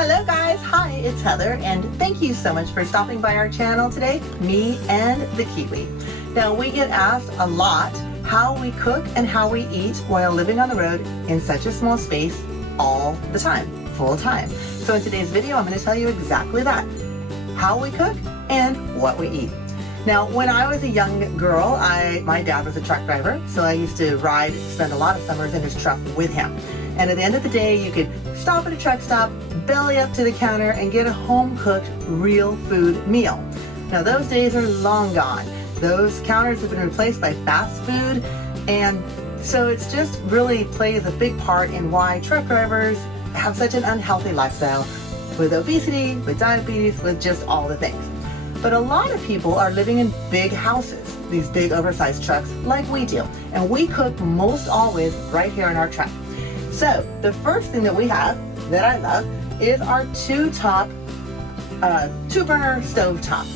Hello guys, hi, it's Heather, and thank you so much for stopping by our channel today, Me and The Kiwi. Now, we get asked a lot how we cook and how we eat while living on the road in such a small space all the time, full time. So in today's video, I'm going to tell you exactly that, how we cook and what we eat. Now, when I was a young girl, my dad was a truck driver, so I used to spend a lot of summers in his truck with him. And at the end of the day, you could stop at a truck stop, belly up to the counter, and get a home-cooked, real food meal. Now, those days are long gone. Those counters have been replaced by fast food, and so it's just really plays a big part in why truck drivers have such an unhealthy lifestyle with obesity, with diabetes, with just all the things. But a lot of people are living in big houses, these big oversized trucks like we do, and we cook most always right here in our truck. So the first thing that we have that I love is our two-burner stove top.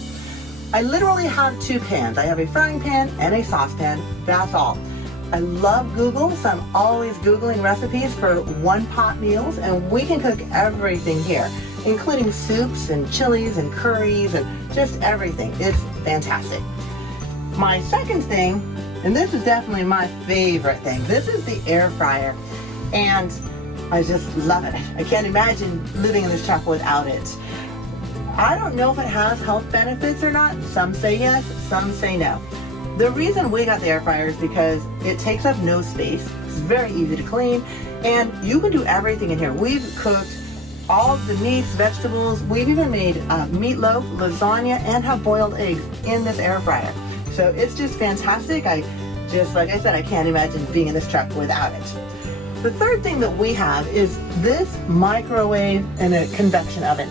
I literally have two pans. I have a frying pan and a saucepan. That's all. I love Google, so I'm always Googling recipes for one-pot meals, and we can cook everything here, including soups and chilies and curries and just everything. It's fantastic. My second thing, and this is definitely my favorite thing, this is the air fryer. And I just love it. I can't imagine living in this truck without it. I don't know if it has health benefits or not. Some say yes, some say no. The reason we got the air fryer is because it takes up no space. It's very easy to clean, and you can do everything in here. We've cooked all of the meats, vegetables. We've even made meatloaf, lasagna, and have boiled eggs in this air fryer. So it's just fantastic. Like I said, I can't imagine being in this truck without it. The third thing that we have is this microwave and a convection oven.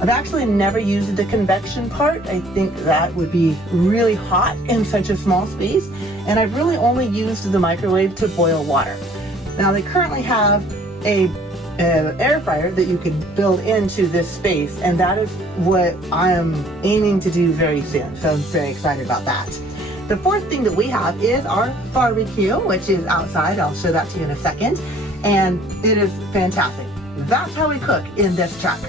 I've actually never used the convection part. I think that would be really hot in such a small space. And I've really only used the microwave to boil water. Now, they currently have a air fryer that you can build into this space, and that is what I am aiming to do very soon. So I'm very excited about that. The fourth thing that we have is our barbecue, which is outside. I'll show that to you in a second. And it is fantastic. That's how we cook in this truck.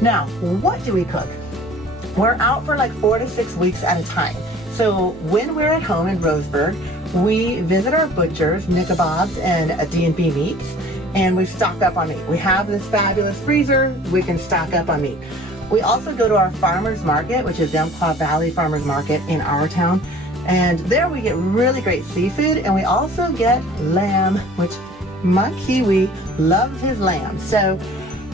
Now, what do we cook? We're out for like 4 to 6 weeks at a time. So when we're at home in Roseburg, we visit our butchers, Nicka Bob's and D&B Meats, and we stock up on meat. We have this fabulous freezer. We can stock up on meat. We also go to our farmer's market, which is the Umpqua Valley Farmer's Market in our town. And there we get really great seafood, and we also get lamb, which my Kiwi loves his lamb. So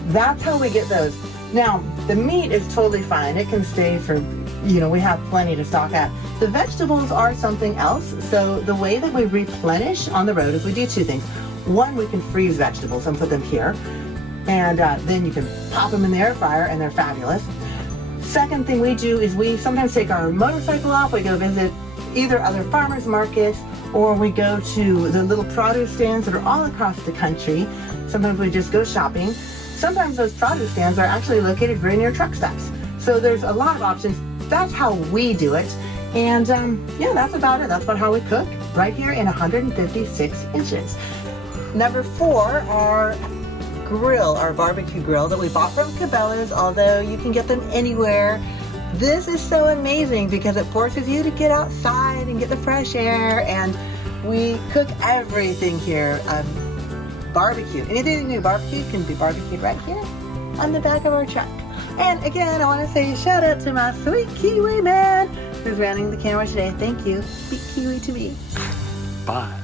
that's how we get those. Now, the meat is totally fine. It can stay for, we have plenty to stock up. The vegetables are something else. So the way that we replenish on the road is we do two things. One, we can freeze vegetables and put them here. And then you can pop them in the air fryer, and they're fabulous. Second thing we do is we sometimes take our motorcycle off. We go visit either other farmers markets, or we go to the little produce stands that are all across the country. Sometimes we just go shopping. Sometimes those produce stands are actually located very near truck stops. So there's a lot of options. That's how we do it. And yeah, that's about it. That's about how we cook right here in 156 inches. Number 4, our grill, our barbecue grill that we bought from Cabela's, although you can get them anywhere. This is so amazing because it forces you to get outside and get the fresh air, and we cook everything here. Barbecue. Anything you barbecue can be barbecued right here on the back of our truck. And again, I want to say shout out to my Sweet Kiwi Man who's running the camera today. Thank you. Sweet Kiwi to me. Bye.